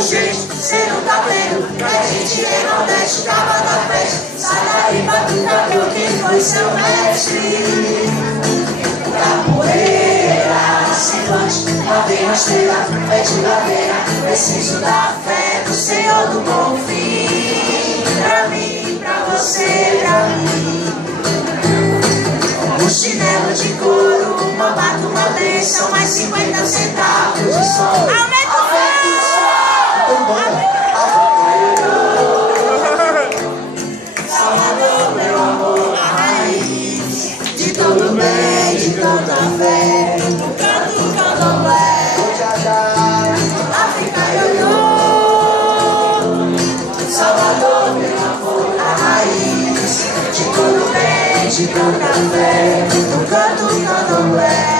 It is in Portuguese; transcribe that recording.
gente, cê não tá vendo que a gente enaltece o cava da festa. Sai daí, batuta, viu quem foi seu mestre. Capoeira, semblante, lá vem a estrela, é de ladeira. Preciso da fé do Senhor do Bom Fim. Pra mim, pra você, pra mim. Um chinelo de couro, uma bata, uma benção, mais 50 centavos de som. Aumenta o Salvador, meu amor, a raiz de todo bem, de tanta fé. O canto do candomblé, África ioiô. Salvador, meu amor, a raiz de todo bem, de tanta fé. O canto do candomblé.